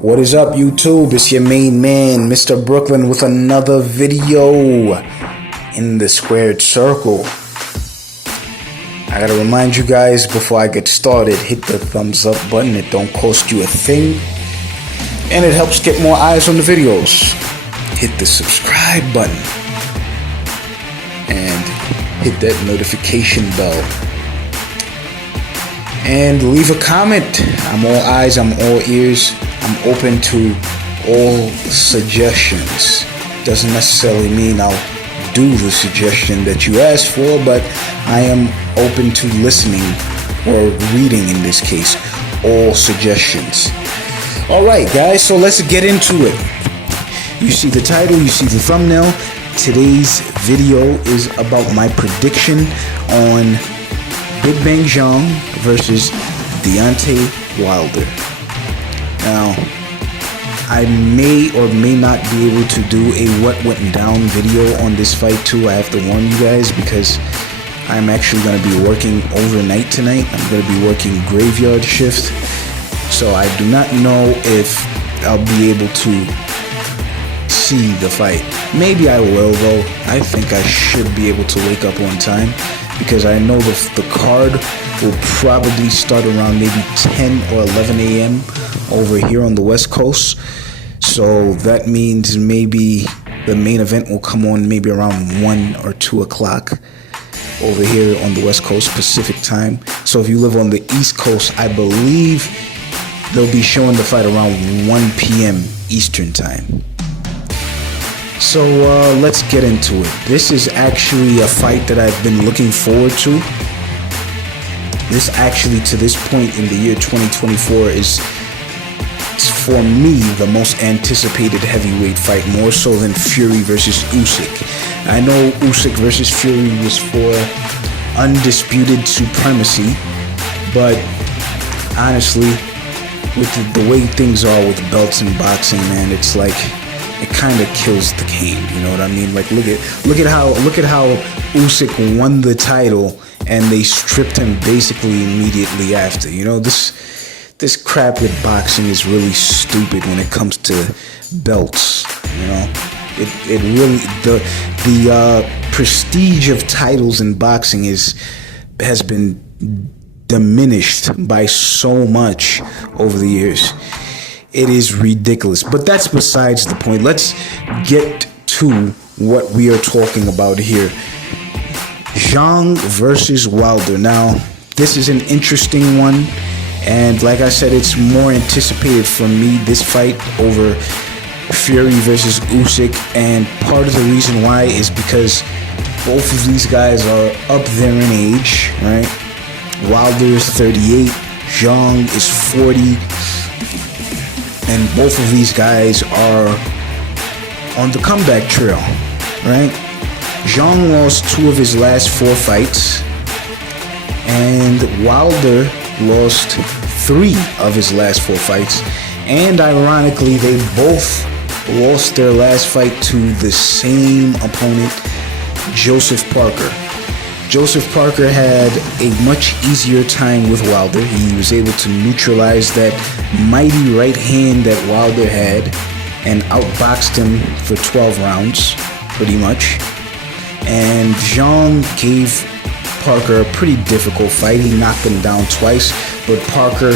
What is up, YouTube? It's your main man, Mr. Brooklyn, with another video in the squared circle. I gotta remind you guys before I get started, hit the thumbs up button. It don't cost you a thing, and it helps get more eyes on the videos. Hit the subscribe button and hit that notification bell. And leave a comment. I'm all eyes, I'm all ears. I'm open to all suggestions. Doesn't necessarily mean I'll do the suggestion that you asked for, but I am open to listening, or reading in this case, all suggestions. Alright guys, so let's get into it. You see the title, you see the thumbnail. Today's video is about my prediction on Big Bang Zhang versus Deontay Wilder. Now, I may or may not be able to do a what went down video on this fight too. I have to warn you guys because I'm actually going to be working overnight tonight. I'm going to be working graveyard shift. So I do not know if I'll be able to see the fight. Maybe I will though. I think I should be able to wake up on time, because I know the card will probably start around maybe 10 or 11 a.m. over here on the West Coast. So that means maybe the main event will come on maybe around 1 or 2 o'clock over here on the West Coast Pacific time. So if you live on the East Coast, I believe they'll be showing the fight around 1 p.m. Eastern time. So let's get into it. This is actually a fight that I've been looking forward to. This actually, to this point in the year 2024, is for me the most anticipated heavyweight fight, more so than Fury versus Usyk. I know Usyk versus Fury was for undisputed supremacy, but honestly, with the way things are with belts in boxing, man, it's like it kind of kills the game. You know what I mean? Like look at how Usyk won the title and they stripped him basically immediately after. You know, this crap with boxing is really stupid when it comes to belts. You know, it really, the prestige of titles in boxing has been diminished by so much over the years. It is ridiculous, but that's besides the point. Let's get to what we are talking about here. Zhang versus Wilder. Now, this is an interesting one, and like I said, it's more anticipated for me, this fight, over Fury versus Usyk, and part of the reason why is because both of these guys are up there in age, right? Wilder is 38, Zhang is 40, and both of these guys are on the comeback trail, right? Zhang lost 2 of his last 4 fights, and Wilder lost 3 of his last 4 fights. And ironically, they both lost their last fight to the same opponent, Joseph Parker. Joseph Parker had a much easier time with Wilder. He was able to neutralize that mighty right hand that Wilder had and outboxed him for 12 rounds, pretty much. And Zhang gave Parker a pretty difficult fight. He knocked him down twice, but Parker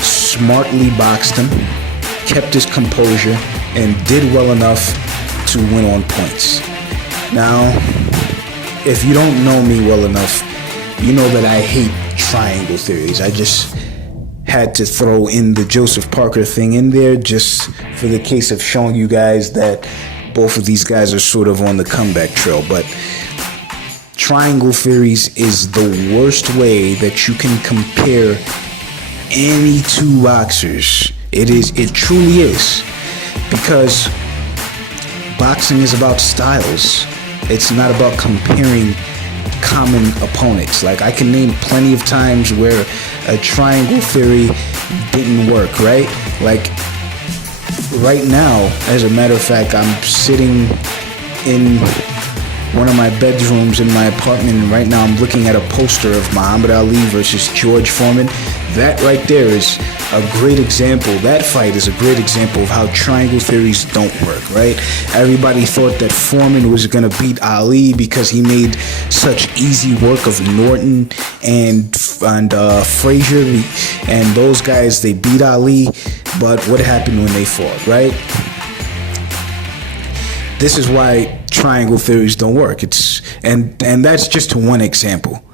smartly boxed him, kept his composure, and did well enough to win on points. Now, if you don't know me well enough, you know that I hate triangle theories. I just had to throw in the Joseph Parker thing in there just for the case of showing you guys that both of these guys are sort of on the comeback trail. But triangle theories is the worst way that you can compare any 2 boxers. It truly is, because boxing is about styles. It's not about comparing common opponents. Like, I can name plenty of times where a triangle theory didn't work, right? Like, right now, as a matter of fact, I'm sitting in one of my bedrooms in my apartment, and right now I'm looking at a poster of Muhammad Ali versus George Foreman. That right there is a great example. That fight is a great example of how triangle theories don't work, right? Everybody thought that Foreman was going to beat Ali because he made such easy work of Norton and Frazier, and those guys, they beat Ali. But what happened when they fought, right? This is why triangle theories don't work. And that's just one example.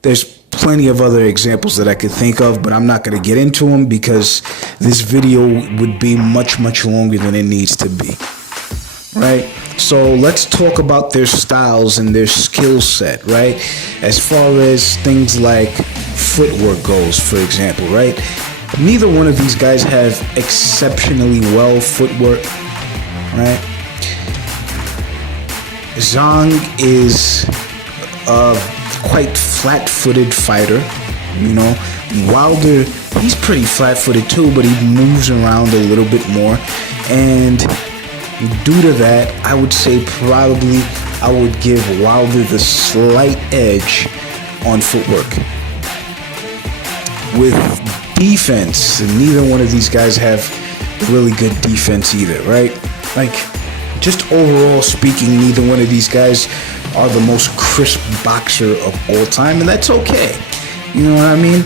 There's plenty of other examples that I could think of, but I'm not going to get into them because this video would be much, much longer than it needs to be, right? So let's talk about their styles and their skill set, right? As far as things like footwork goes, for example, right? Neither one of these guys have exceptionally well footwork, right? Zhang is quite flat-footed fighter, you know. Wilder, he's pretty flat-footed too, but he moves around a little bit more. And due to that, I would say probably I would give Wilder the slight edge on footwork. With defense, neither one of these guys have really good defense either, right? Like, just overall speaking, neither one of these guys are the most crisp boxer of all time, and that's okay. You know what I mean?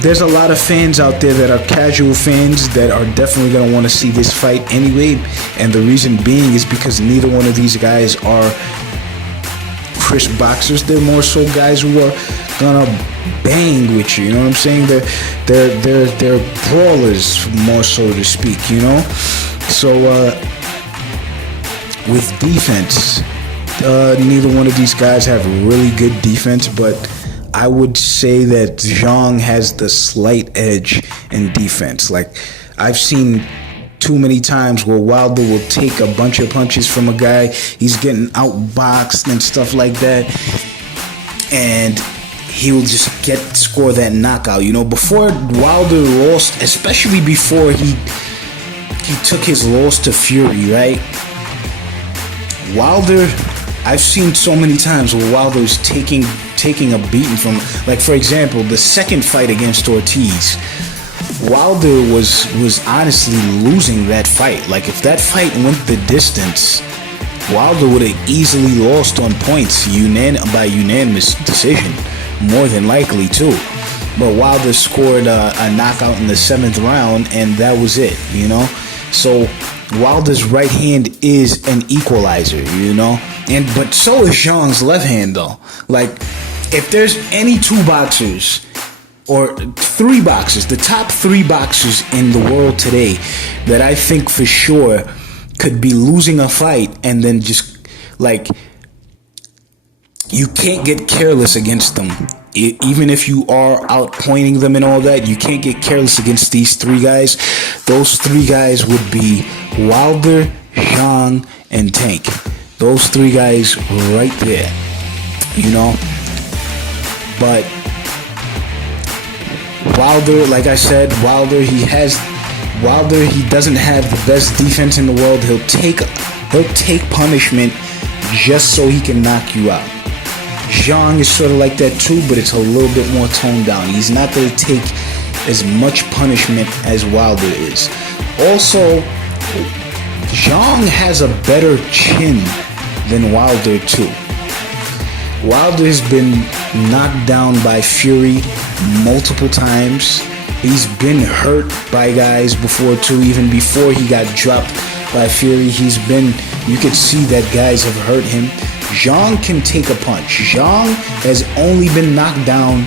There's a lot of fans out there that are casual fans that are definitely going to want to see this fight anyway, and the reason being is because neither one of these guys are crisp boxers. They're more so guys who are gonna bang with you. You know what I'm saying? They're brawlers, more so to speak. You know, so with defense, neither one of these guys have really good defense, but I would say that Zhang has the slight edge in defense. Like, I've seen too many times where Wilder will take a bunch of punches from a guy, he's getting outboxed and stuff like that, and he will just score that knockout. You know, before Wilder lost, especially before he took his loss to Fury, right? Wilder, I've seen so many times where Wilder's taking a beating from, like, for example, the second fight against Ortiz, Wilder was honestly losing that fight. Like, if that fight went the distance, Wilder would have easily lost on points by unanimous decision, more than likely too. But Wilder scored a knockout in the 7th round, and that was it, you know? So Wilder's right hand is an equalizer, you know? But so is Zhang's left hand, though. Like, if there's any two boxers or three boxers, the top three boxers in the world today that I think for sure could be losing a fight, and then just, like, you can't get careless against them. Even if you are outpointing them and all that, you can't get careless against these three guys. Those three guys would be Wilder, Zhang, and Tank. Those three guys right there, you know? But Wilder, like I said, Wilder, he doesn't have the best defense in the world. He'll take punishment just so he can knock you out. Zhang is sort of like that too, but it's a little bit more toned down. He's not going to take as much punishment as Wilder is. Also, Zhang has a better chin than Wilder too. Wilder has been knocked down by Fury multiple times. He's been hurt by guys before too, even before he got dropped by Fury. You could see that guys have hurt him. Zhang can take a punch. Zhang has only been knocked down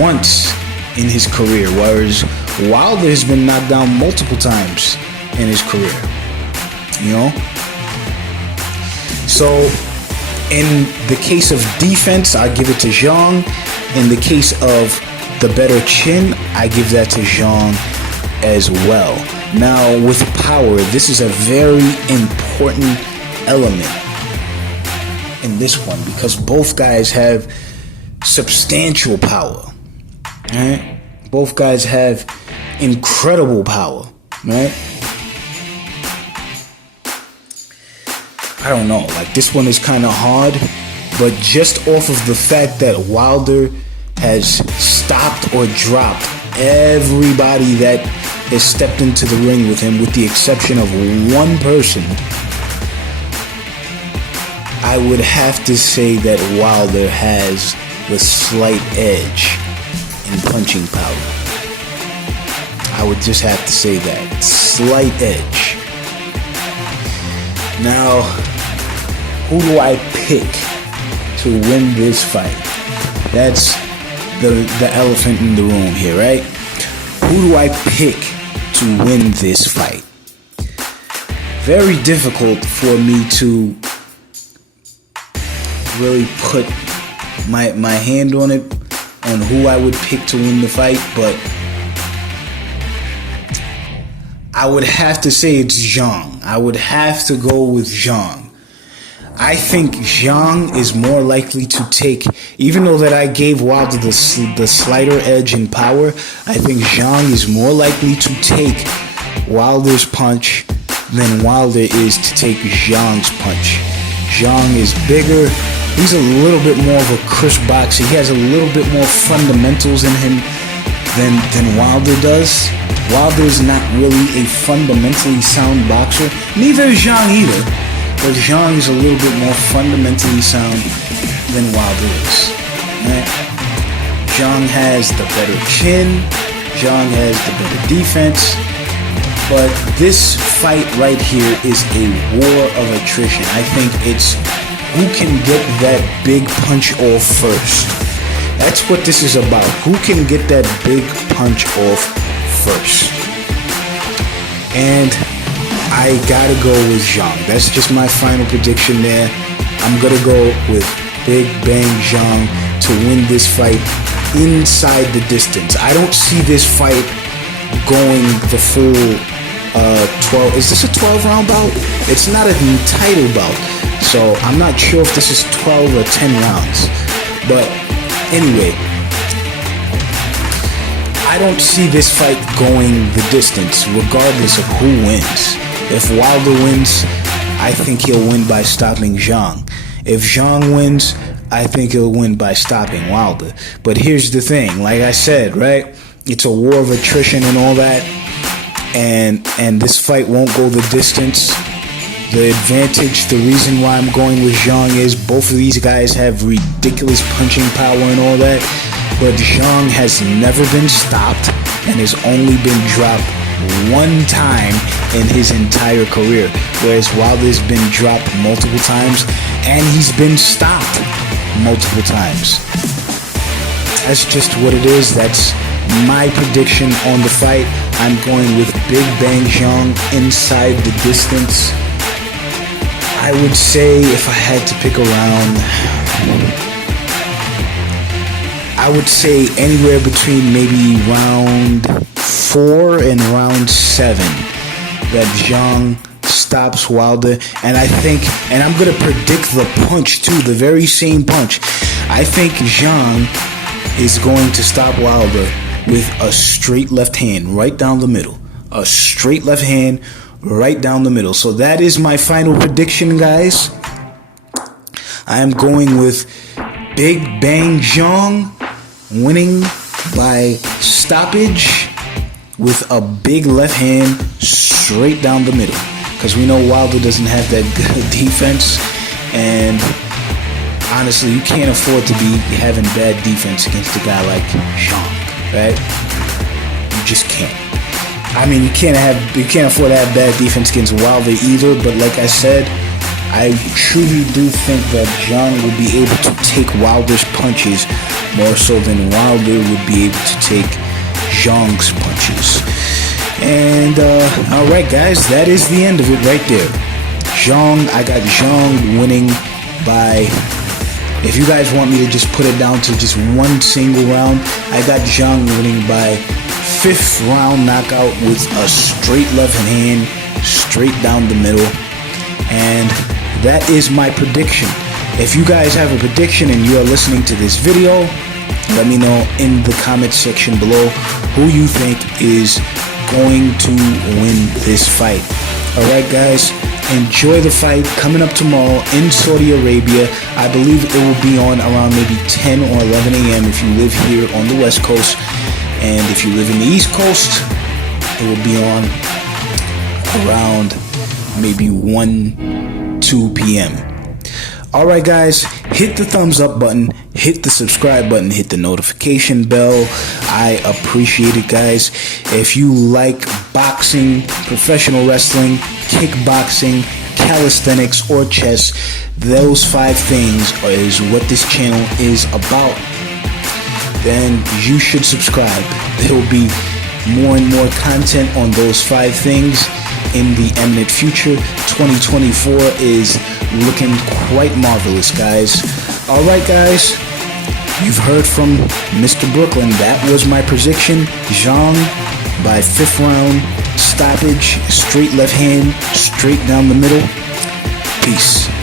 once in his career, whereas Wilder has been knocked down multiple times in his career. You know? So, in the case of defense, I give it to Zhang. In the case of the better chin, I give that to Zhang as well. Now, with power, this is a very important element in this one, because both guys have substantial power, right? Both guys have incredible power, right? I don't know, like, this one is kind of hard, but just off of the fact that Wilder has stopped or dropped everybody that has stepped into the ring with him, with the exception of one person. I would have to say that Wilder has the slight edge in punching power. I would just have to say that. Slight edge. Now, who do I pick to win this fight? That's the elephant in the room here, right? Who do I pick to win this fight? Very difficult for me to really put my hand on it, on who I would pick to win the fight, but I would have to say it's Zhang. I would have to go with Zhang. I think Zhang is more likely to take, even though that I gave Wilder the slighter edge in power, I think Zhang is more likely to take Wilder's punch than Wilder is to take Zhang's punch. Zhang is bigger. He's a little bit more of a crisp boxer. He has a little bit more fundamentals in him than Wilder does. Wilder is not really a fundamentally sound boxer. Neither is Zhang either. But Zhang is a little bit more fundamentally sound than Wilder is. Right? Zhang has the better chin. Zhang has the better defense. But this fight right here is a war of attrition. I think it's who can get that big punch off first. That's what this is about. Who can get that big punch off first? And I gotta go with Zhang. That's just my final prediction there. I'm gonna go with Big Bang Zhang to win this fight inside the distance. I don't see this fight going the full 12. Is this a 12-round bout? It's not a title bout, so I'm not sure if this is 12 or 10 rounds. But anyway, I don't see this fight going the distance, regardless of who wins. If Wilder wins, I think he'll win by stopping Zhang. If Zhang wins, I think he'll win by stopping Wilder. But here's the thing, like I said, right? It's a war of attrition and all that. And this fight won't go the distance. The advantage, the reason why I'm going with Zhang is both of these guys have ridiculous punching power and all that. But Zhang has never been stopped and has only been dropped one time in his entire career, whereas Wilder's been dropped multiple times and he's been stopped multiple times. That's just what it is. That's my prediction on the fight. I'm going with Big Bang Zhang inside the distance. I would say if I had to pick a round, I would say anywhere between maybe round 4 and round 7 that Zhang stops Wilder. And I think, and I'm going to predict the punch too, the very same punch. I think Zhang is going to stop Wilder with a straight left hand right down the middle. A straight left hand right down the middle. So that is my final prediction, guys. I am going with Big Bang Zhang winning by stoppage with a big left hand straight down the middle. Because we know Wilder doesn't have that good defense. And honestly, you can't afford to be having bad defense against a guy like Zhang, right? You just can't. I mean, you can't afford to have bad defense against Wilder either. But like I said, I truly do think that Zhang will be able to take Wilder's punches more so than Wilder would be able to take Zhang's punches. And alright guys, that is the end of it right there. I got Zhang winning by, if you guys want me to just put it down to just one single round, I got Zhang winning by 5th round knockout with a straight left hand, straight down the middle. And that is my prediction. If you guys have a prediction and you are listening to this video, let me know in the comment section below who you think is going to win this fight. Alright guys, enjoy the fight coming up tomorrow in Saudi Arabia. I believe it will be on around maybe 10 or 11 a.m. if you live here on the West Coast. And if you live in the East Coast, it will be on around maybe 1, 2 p.m. Alright guys, hit the thumbs up button, hit the subscribe button, hit the notification bell. I appreciate it, guys. If you like boxing, professional wrestling, kickboxing, calisthenics, or chess, those 5 things is what this channel is about. Then you should subscribe. There will be more and more content on those 5 things in the imminent future. 2024 is looking quite marvelous, guys. Alright guys, you've heard from Mr. Brooklyn. That was my prediction. Zhang by 5th round stoppage, straight left hand, straight down the middle. Peace.